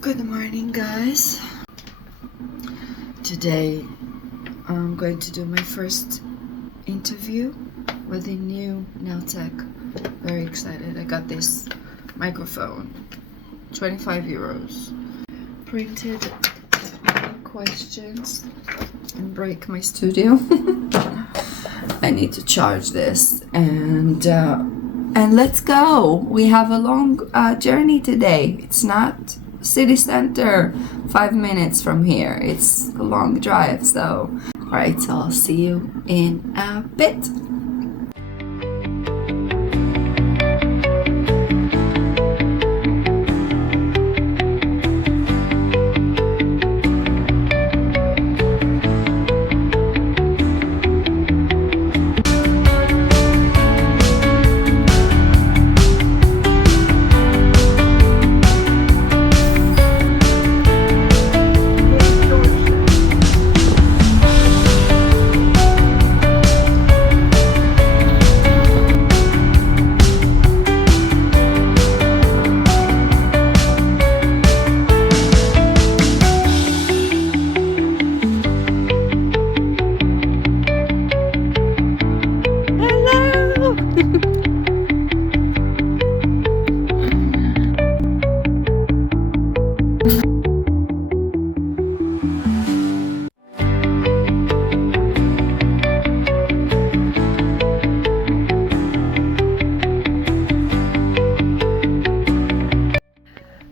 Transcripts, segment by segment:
Good morning, guys. Today I'm going to do my first interview with a new nail tech. Very excited. I got this microphone, 25 euros. Printed questions and break my studio. I need to charge this and let's go. We have a long journey today. It's not city center, 5 minutes from here. It's a long drive, so alright, so I'll see you in a bit.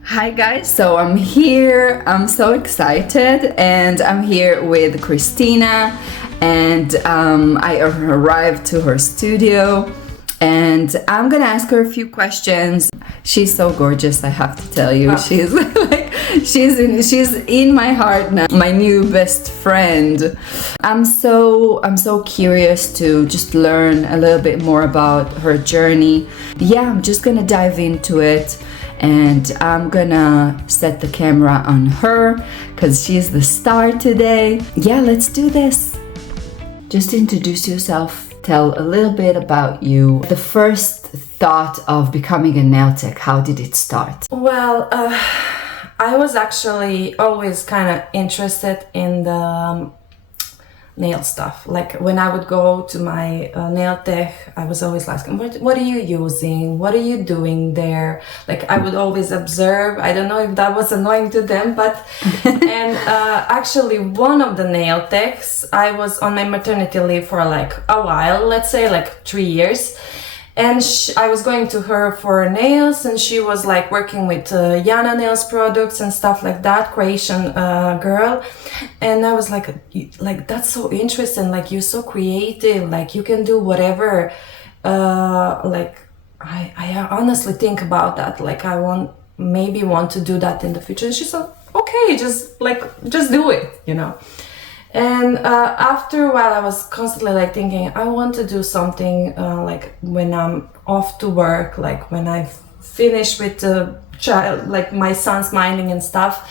Hi guys, so I'm here, I'm so excited, and I'm here with Kristina, and I arrived to her studio, and I'm gonna ask her a few questions. She's so gorgeous, I have to tell you. She's like, she's in my heart now, my new best friend. I'm so curious to just learn a little bit more about her journey. Yeah, I'm just gonna dive into it. And I'm gonna set the camera on her because she's the star today. Yeah, let's do this. Just introduce yourself, tell a little bit about you. The first thought of becoming a nail tech, how did it start? Well, I was actually always kind of interested in the nail stuff. Like when I would go to my nail tech, I was always asking, what are you using? What are you doing there? Like I would always observe. I don't know if that was annoying to them, but and actually one of the nail techs, I was on my maternity leave for like a while, let's say like 3 years. And I was going to her for nails, and she was like working with Yana nails products and stuff like that, Croatian girl. And I was like that's so interesting. Like you're so creative. Like you can do whatever. Like I honestly think about that. Like I maybe want to do that in the future. And she said, okay, just do it, you know. And after a while, I was constantly like thinking, I want to do something like when I'm off to work, like when I finish with the child, like my son's minding and stuff.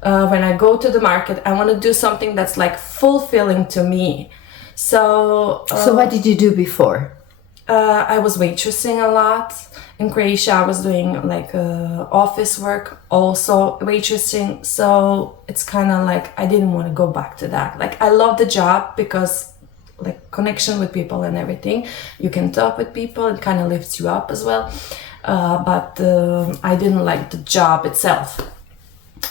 When I go to the market, I want to do something that's like fulfilling to me. So what did you do before? I was waitressing a lot. In Croatia, I was doing like office work, also waitressing. So it's kind of like I didn't want to go back to that. Like I love the job because like connection with people and everything. You can talk with people, it kind of lifts you up as well. But I didn't like the job itself.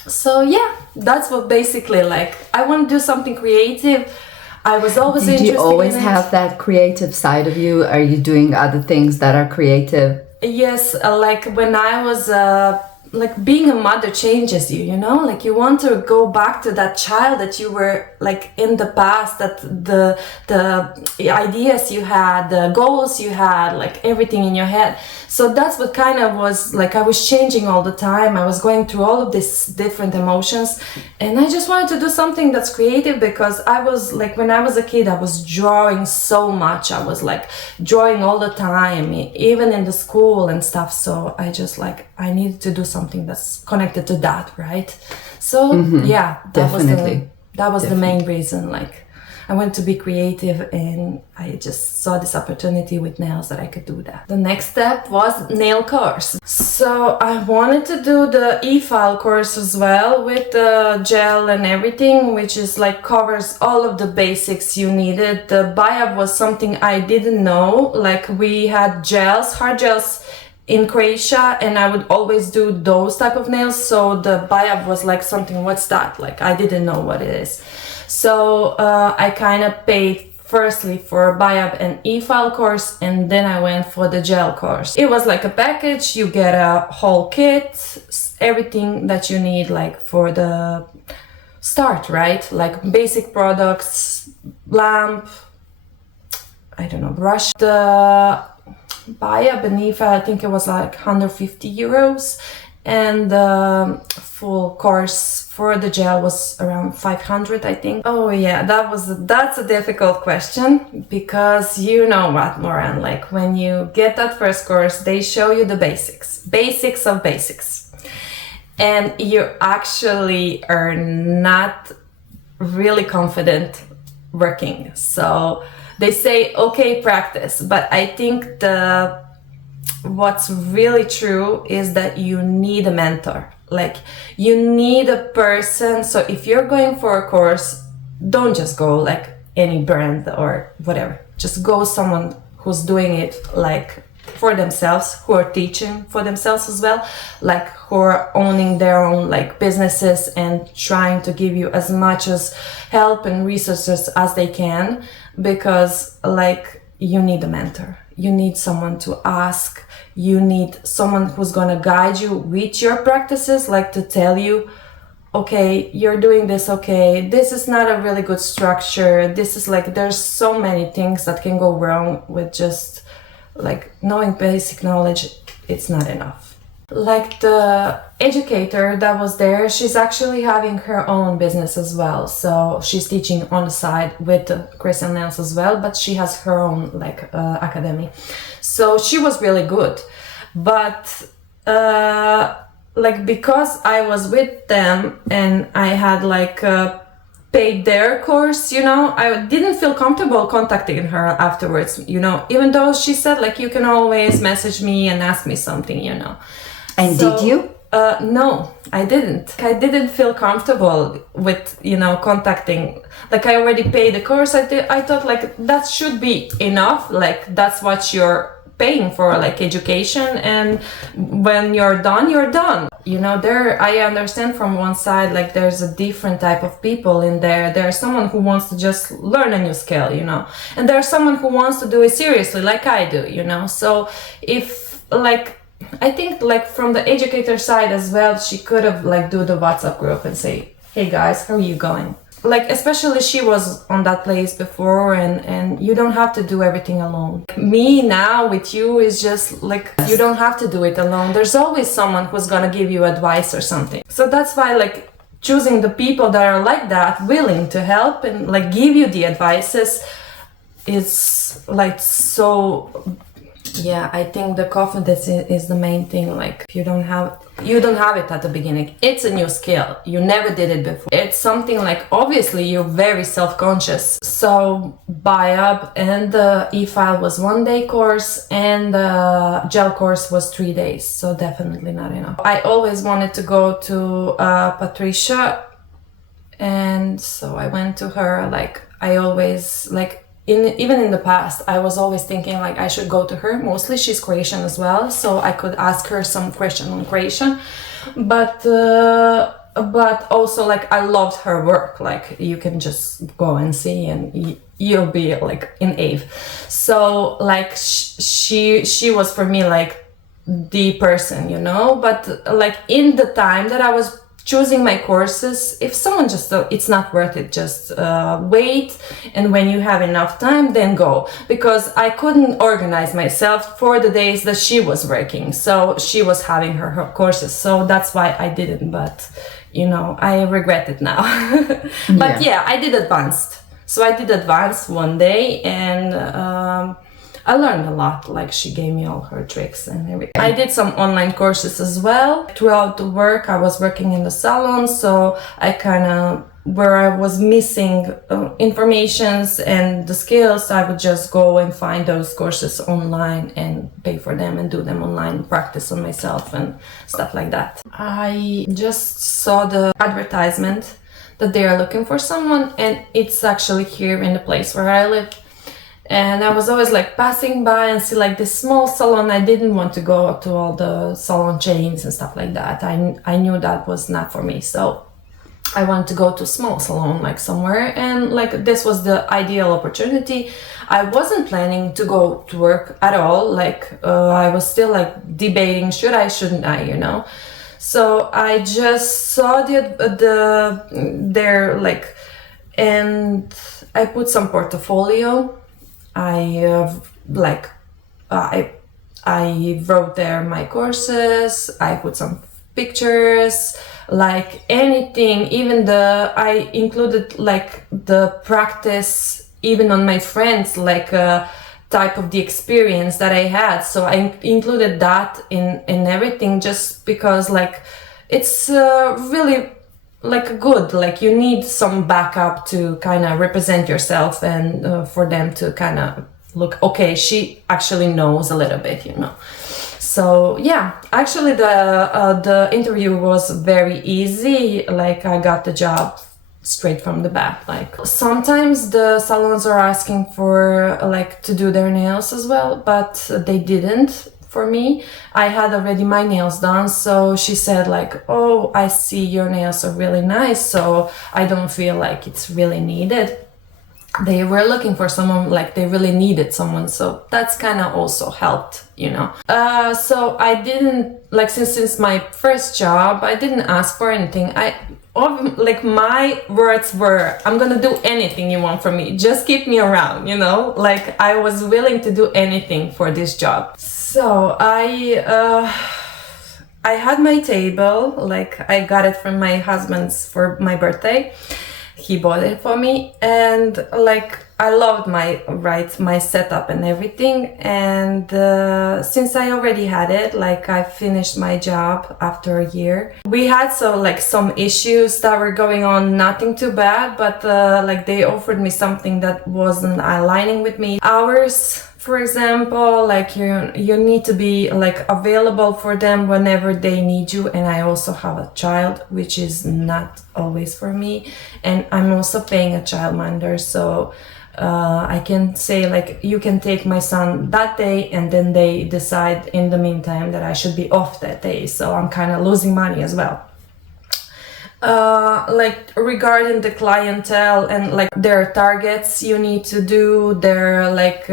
So yeah, that's what basically like I want to do something creative. I was always interested in it. Did you always have that creative side of you? Are you doing other things that are creative? Yes, like when I was like being a mother changes you, you know, like you want to go back to that child that you were like in the past, that the ideas you had, the goals you had, like everything in your head. So that's what kind of was like, I was changing all the time. I was going through all of these different emotions, and I just wanted to do something that's creative because I was like, when I was a kid, I was drawing so much. I was like drawing all the time, even in the school and stuff. So I just like, I needed to do something that's connected to that, right? So yeah, that Definitely. was the main reason. Like I wanted to be creative, and I just saw this opportunity with nails that I could do that. The next step was nail course. So I wanted to do the e-file course as well with the gel and everything, which is like covers all of the basics you needed. The biab was something I didn't know. Like we had gels, hard gels in Croatia, and I would always do those type of nails. So the biab was like something, what's that? Like I didn't know what it is. So I kind of paid firstly for a biab and e-file course, and then I went for the gel course. It was like a package. You get a whole kit, everything that you need like for the start, right? Like basic products, lamp, I don't know, brush. The biab and e-file, I think it was like 150 euros, and the full course for the gel was around 500, I think. Oh yeah, that's a difficult question, because you know what, Moran, like when you get that first course, they show you the basics of basics, and you actually are not really confident working. So they say, okay, practice, but I think what's really true is that you need a mentor. Like you need a person. So if you're going for a course, don't just go like any brand or whatever. Just go someone who's doing it like for themselves, who are teaching for themselves as well, like who are owning their own like businesses and trying to give you as much as help and resources as they can, because like you need a mentor. You need someone to ask. You need someone who's gonna guide you with your practices, like to tell you, okay, you're doing this, okay, this is not a really good structure. This is like, there's so many things that can go wrong with just like knowing basic knowledge. It's not enough. Like the educator that was there, she's actually having her own business as well. So she's teaching on the side with Christian nails as well, but she has her own like academy. So she was really good. But like because I was with them and I had like paid their course, you know, I didn't feel comfortable contacting her afterwards, you know, even though she said like you can always message me and ask me something, you know. And did you? No, I didn't. I didn't feel comfortable with, you know, contacting. Like I already paid the course. I thought like that should be enough. Like that's what you're paying for, like education. And when you're done, you're done. You know, I understand from one side, like there's a different type of people in there. There's someone who wants to just learn a new skill, you know, and there's someone who wants to do it seriously, like I do, you know. So if like, I think like from the educator side as well, she could have like do the WhatsApp group and say, hey guys, how are you going? Like, especially she was on that place before, and you don't have to do everything alone. Me now with you is just like, you don't have to do it alone. There's always someone who's gonna give you advice or something. So that's why like choosing the people that are like that, willing to help and like give you the advices, is like so. Yeah, I think the confidence is the main thing. Like you don't have it at the beginning. It's a new skill. You never did it before. It's something like, obviously you're very self-conscious. So biab and the e-file was 1 day course, and the gel course was 3 days. So definitely not enough. I always wanted to go to Patricia, and so I went to her. Like I always like, even in the past, I was always thinking like I should go to her. Mostly she's Croatian as well, so I could ask her some question on Croatian. But also like I loved her work. Like you can just go and see, and you'll be like in awe. So like she was for me like the person, you know. But like in the time that I was choosing my courses, if someone just it's not worth it, just wait, and when you have enough time, then go, because I couldn't organize myself for the days that she was working. So she was having her courses, so that's why I didn't. But you know, I regret it now. But yeah, I did advanced. So I did advanced 1 day, and I learned a lot. Like she gave me all her tricks and everything. I did some online courses as well. Throughout the work, I was working in the salon, so I kind of where I was missing informations and the skills, I would just go and find those courses online and pay for them and do them online, practice on myself and stuff like that. I just saw the advertisement that they are looking for someone, and it's actually here in the place where I live. And I was always like passing by and see like this small salon. I didn't want to go to all the salon chains and stuff like that. I knew that was not for me. So I wanted to go to a small salon, like somewhere, and like this was the ideal opportunity. I wasn't planning to go to work at all. Like I was still like debating, should I, shouldn't I, you know? So I just saw their like, and I put some portfolio. I wrote there my courses. I put some pictures, like anything, even I included like the practice even on my friends, like a type of the experience that I had. So I included that in everything, just because like it's really like good, like you need some backup to kind of represent yourself, and for them to kind of look, okay, she actually knows a little bit, you know. So yeah, actually the interview was very easy. Like I got the job straight from the bat. Like sometimes the salons are asking for like to do their nails as well, but they didn't for me. I had already my nails done, so she said like, oh, I see your nails are really nice, so I don't feel like it's really needed. They were looking for someone, like they really needed someone, so that's kind of also helped, you know. So I didn't, like since my first job, I didn't ask for anything. Like my words were, I'm gonna do anything you want from me, just keep me around, you know. Like I was willing to do anything for this job. So I had my table, like I got it from my husband's for my birthday. He bought it for me, and like I loved my setup and everything. And since I already had it, like I finished my job after a year. We had some issues that were going on, nothing too bad, but like they offered me something that wasn't aligning with me. Hours, for example, like you need to be like available for them whenever they need you, and I also have a child, which is not always for me, and I'm also paying a childminder, so I can say like you can take my son that day, and then they decide in the meantime that I should be off that day, so I'm kind of losing money as well. Like regarding the clientele and like their targets you need to do, their like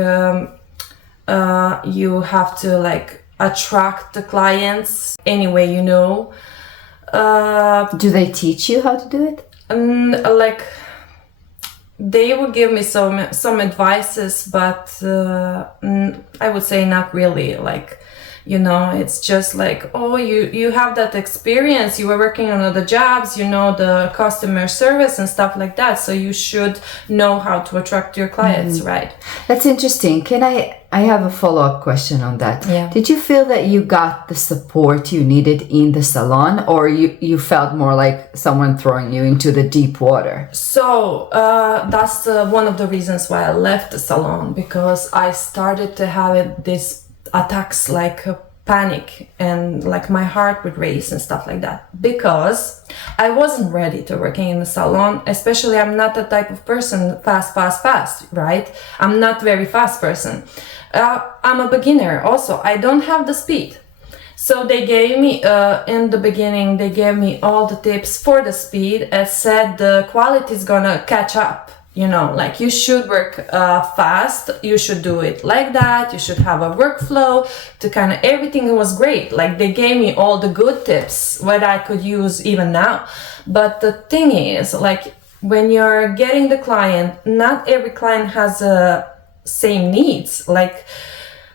you have to like attract the clients anyway, you know. Do they teach you how to do it? Like they will give me some advices, but I would say not really. Like, you know, it's just like, oh, you have that experience, you were working on other jobs, you know, the customer service and stuff like that, so you should know how to attract your clients, right? That's interesting. I have a follow-up question on that. Yeah. Did you feel that you got the support you needed in the salon, or you felt more like someone throwing you into the deep water? So that's one of the reasons why I left the salon, because I started to have these attacks, like panic, and like my heart would race and stuff like that, because I wasn't ready to working in the salon. Especially I'm not the type of person fast, right? I'm not very fast person. I'm a beginner also. I don't have the speed. So they gave me, in the beginning, they gave me all the tips for the speed, and said the quality is gonna catch up. You know, like you should work fast, you should do it like that, you should have a workflow to kind of, everything was great. Like they gave me all the good tips, what I could use even now. But the thing is, like when you're getting the client, not every client has the same needs. Like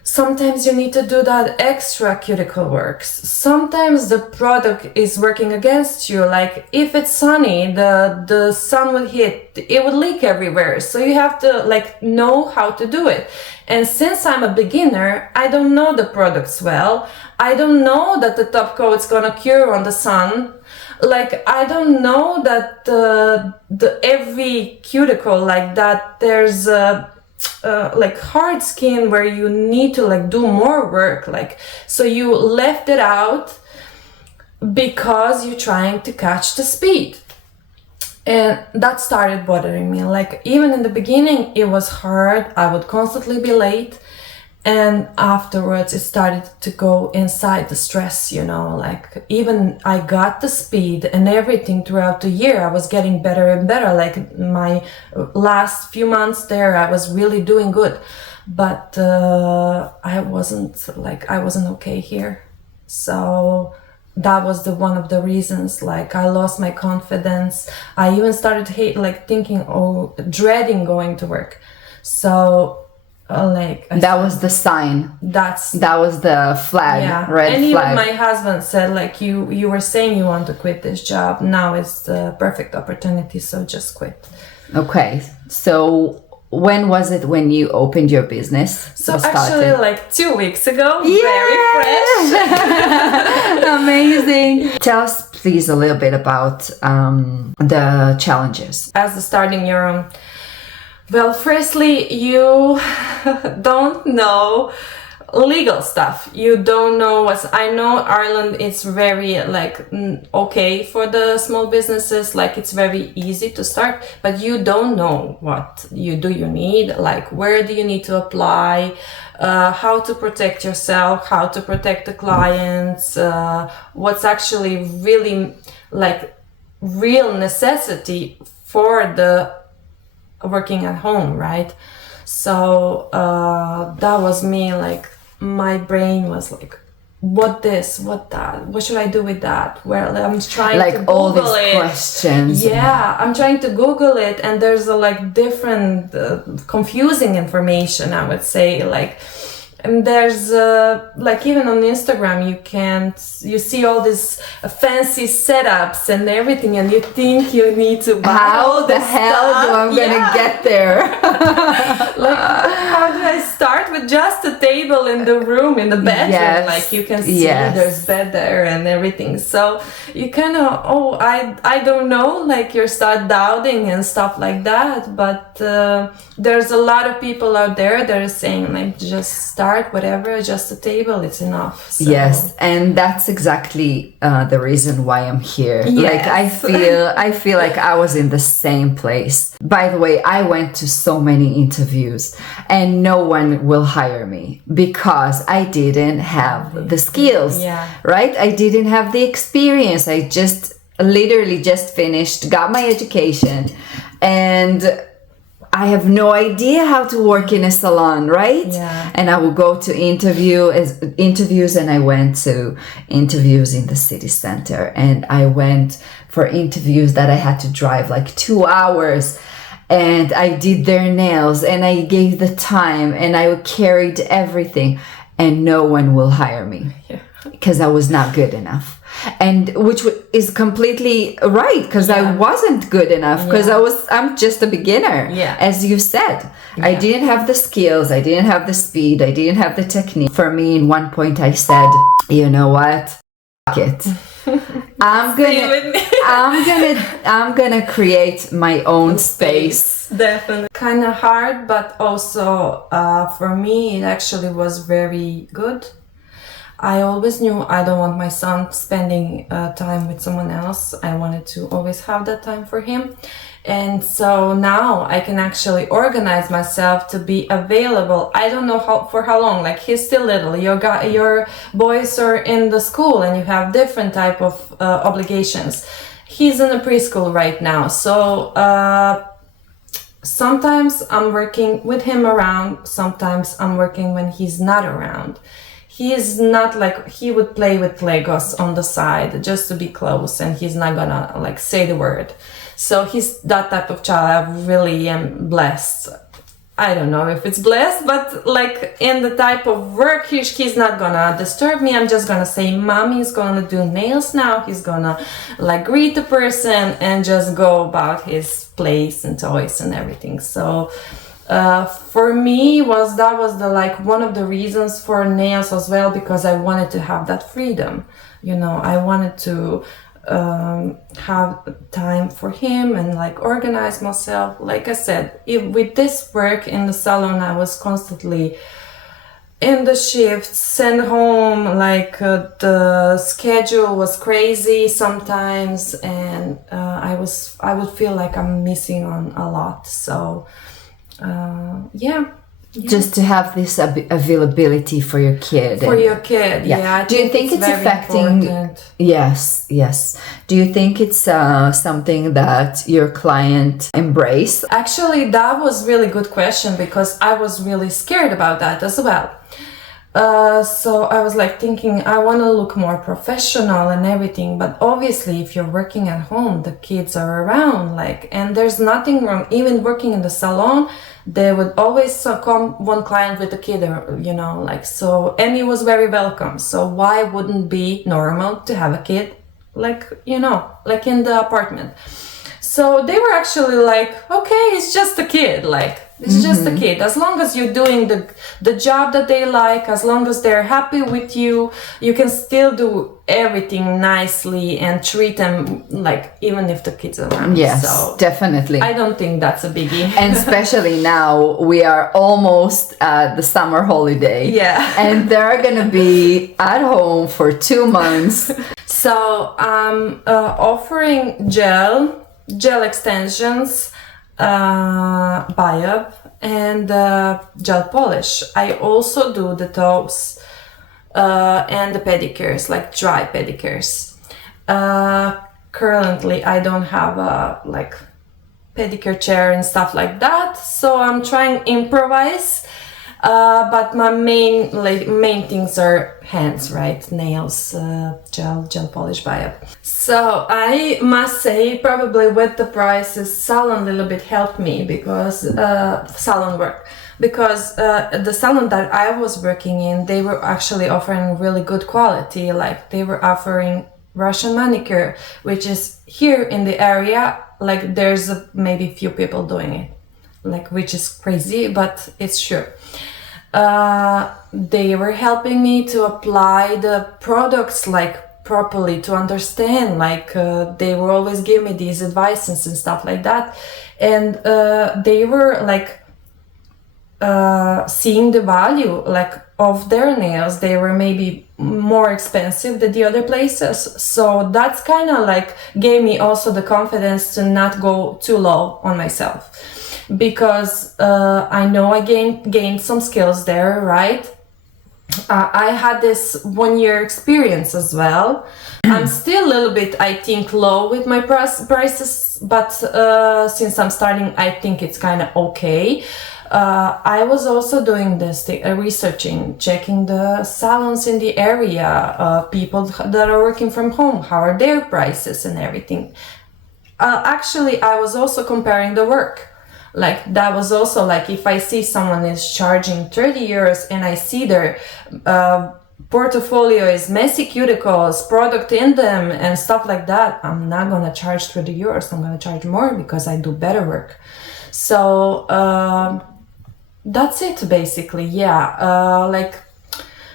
sometimes you need to do that extra cuticle works. Sometimes the product is working against you. Like if it's sunny, the sun will hit, it would leak everywhere. So you have to like know how to do it. And since I'm a beginner, I don't know the products well. I don't know that the top coat's gonna cure on the sun. like I don't know that the every cuticle like that there's like hard skin where you need to like do more work, like so you left it out because you're trying to catch the speed. And that started bothering me. Like even in the beginning it was hard, I would constantly be late, and afterwards it started to go inside the stress, you know, like even I got the speed and everything throughout the year. I was getting better and better. Like my last few months there I was really doing good, but I wasn't okay here. So that was one of the reasons, like I lost my confidence. I even started dreading going to work. So that was the sign. That was the flag, yeah. red and flag. Even my husband said, like, you were saying you want to quit this job. Now is the perfect opportunity, so just quit. Okay, so when was it when you opened your business? So actually, like 2 weeks ago. Yay! Very fresh. Amazing. Tell us please a little bit about the challenges. As starting your own. Well, firstly, you don't know legal stuff. You don't know I know Ireland is very like okay for the small businesses, like it's very easy to start, but you don't know what you need, like where do you need to apply, how to protect yourself, how to protect the clients, what's actually really like real necessity for the working at home, right? So that was me, like my brain was like, what this, what that, what should I do with that? Well, I'm trying like to Google all these it. Questions. Yeah, I'm trying to Google it, and there's like different confusing information, I would say, like. And there's like even on Instagram you see all these fancy setups and everything, and you think you need to buy how the hell stuff. do I'm gonna get there? Like how do I start with just a table in the room, in the bedroom? Yes. Like you can see there's bed there and everything, so you kind of I don't know, like you start doubting and stuff like that. But there's a lot of people out there that are saying like just start whatever, just a table, it's enough. So. Yes, and that's exactly the reason why I'm here. Yes. Like I feel like I was in the same place. By the way, I went to so many interviews and no one will hire me because I didn't have the skills, right? I didn't have the experience. I just literally just finished, got my education, and I have no idea how to work in a salon, right? Yeah. And I would go to interviews, and I went to interviews in the city center, and I went for interviews that I had to drive like 2 hours, and I did their nails, and I gave the time, and I carried everything, and no one will hire me because I was not good enough. And which is completely right, because I wasn't good enough, because I'm just a beginner, as you said. I didn't have the skills, I didn't have the speed, I didn't have the technique. For me, in one point I said, you know what, fuck it. I'm gonna create my own space. Definitely. Kind of hard, but also for me it actually was very good. I always knew I don't want my son spending time with someone else. I wanted to always have that time for him. And so now I can actually organize myself to be available. I don't know for how long, like he's still little. Your boys are in the school and you have different type of obligations. He's in a preschool right now. So sometimes I'm working with him around. Sometimes I'm working when he's not around. He is not like, he would play with Legos on the side just to be close, and he's not gonna like say the word. So he's that type of child. I really am blessed. I don't know if it's blessed, but like in the type of work, he's not gonna disturb me. I'm just gonna say, Mommy's gonna do nails now. He's gonna like greet the person and just go about his place and toys and everything. So for me that was the like one of the reasons for nails as well, because I wanted to have that freedom. You know, I wanted to have time for him and like organize myself. Like I said, with this work in the salon, I was constantly in the shifts, sent home, like the schedule was crazy sometimes, and I would feel like I'm missing on a lot. So yeah. Just to have this availability for your kid. For your kid, yeah. I Do you think it's affecting? Important. Yes. Do you think it's something that your client embrace? Actually, that was really good question, because I was really scared about that as well. So I was like thinking, I want to look more professional and everything, but obviously if you're working at home, the kids are around, like, and there's nothing wrong. Even working in the salon, there would always come one client with a kid, or, you know, like, so, and it was very welcome. So why wouldn't be normal to have a kid, like, you know, like in the apartment? So they were actually like, okay, it's just a kid, like, it's just a kid. As long as you're doing the job that they like, as long as they're happy with you, you can still do everything nicely and treat them like, even if the kids are around. Yes, so definitely. I don't think that's a biggie. And especially now, we are almost at the summer holiday. Yeah. And they're gonna be at home for 2 months. So I'm offering gel extensions, biop, and gel polish. I also do the toes and the pedicures, like dry pedicures. Currently I don't have a like pedicure chair and stuff like that, so I'm trying improvise. But my main things are hands, right? Nails, gel polish, biop. So I must say, probably with the prices, salon a little bit helped me, because salon work. Because the salon that I was working in, they were actually offering really good quality. Like, they were offering Russian manicure, which is here in the area. Like, there's maybe few people doing it, like, which is crazy, but it's true. They were helping me to apply the products like properly, to understand, like they were always give me these advices and stuff like that, and they were like seeing the value like of their nails. They were maybe more expensive than the other places, so that's kind of like gave me also the confidence to not go too low on myself. Because I know I gained some skills there, right? I had this 1 year experience as well. I'm still a little bit, I think, low with my prices, but since I'm starting, I think it's kind of okay. I was also doing this, researching, checking the salons in the area, people that are working from home, how are their prices and everything. Actually, I was also comparing the work. Like, that was also like, if I see someone is charging 30 euros and I see their portfolio is messy cuticles, product in them and stuff like that, I'm not gonna charge 30 euros. I'm gonna charge more because I do better work. So that's it basically. Yeah, like,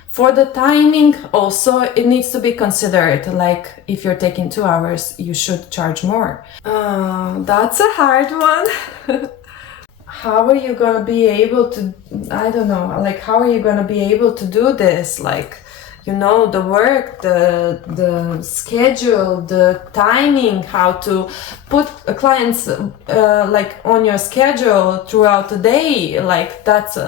for the timing also, it needs to be considered. Like, if you're taking 2 hours, you should charge more. That's a hard one. How are you gonna be able to, I don't know, like, how are you gonna be able to do this? Like, you know, the work, the schedule, the timing, how to put clients like on your schedule throughout the day. Like, that's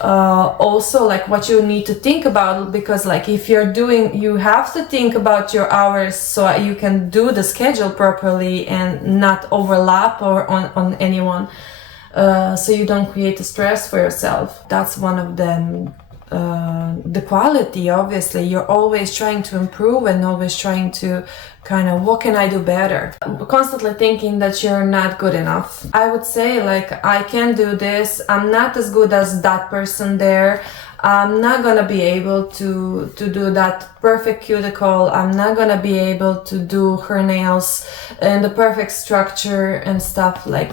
also like what you need to think about, because like, if you're doing, you have to think about your hours so you can do the schedule properly and not overlap or on anyone. So you don't create a stress for yourself. That's one of them. The quality, obviously, you're always trying to improve and always trying to kind of, what can I do better? Constantly thinking that you're not good enough. I would say, like, I can do this. I'm not as good as that person there. I'm not gonna be able to do that perfect cuticle. I'm not gonna be able to do her nails and the perfect structure and stuff. Like,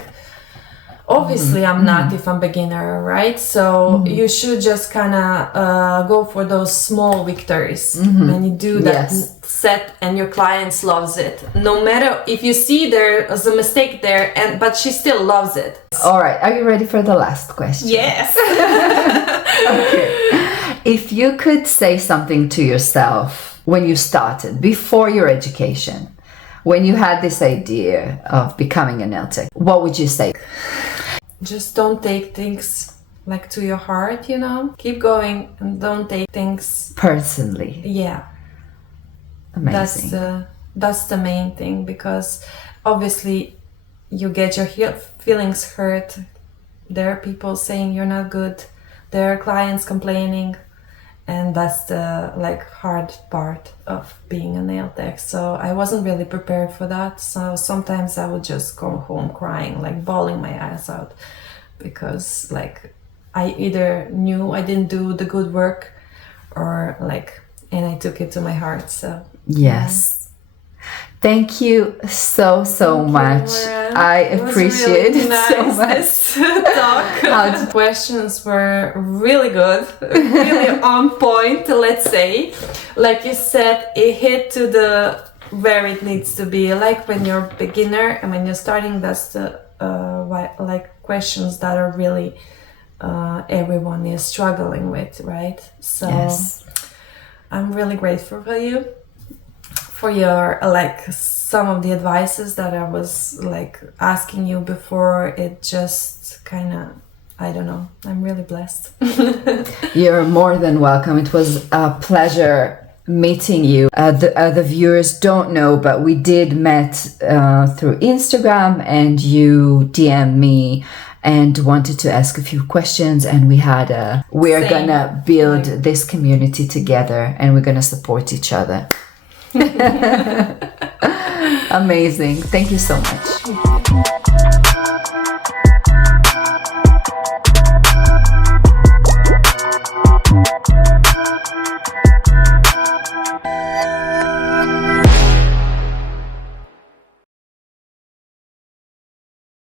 Obviously, I'm not if I'm beginner, right? So you should just kind of go for those small victories when you do that set, and your clients loves it. No matter if you see there's a mistake there, but she still loves it. All right, are you ready for the last question? Yes. Okay. If you could say something to yourself when you started, before your education, when you had this idea of becoming a nail tech, what would you say? Just don't take things like to your heart, you know? Keep going and don't take things personally. Yeah. Amazing. That's the main thing, because obviously you get your feelings hurt. There are people saying you're not good. There are clients complaining. And that's the hard part of being a nail tech. So I wasn't really prepared for that. So sometimes I would just go home crying, bawling my eyes out, because I either knew I didn't do the good work, or and I took it to my heart. So yes. Thank you so much. Moran. I appreciate really it nice, so much. This talk. The questions were really good, really on point, let's say. Like you said, it hit to the where it needs to be. Like when you're a beginner and when you're starting, that's the questions that are really everyone is struggling with, right? So yes. I'm really grateful for you, for your some of the advices that I was asking you before. It just kind of, I don't know, I'm really blessed. You're more than welcome. It was a pleasure meeting you. The viewers don't know, but we did met through Instagram, and you DM'd me and wanted to ask a few questions, and we're gonna build this community together, and we're gonna support each other. Amazing. Thank you so much.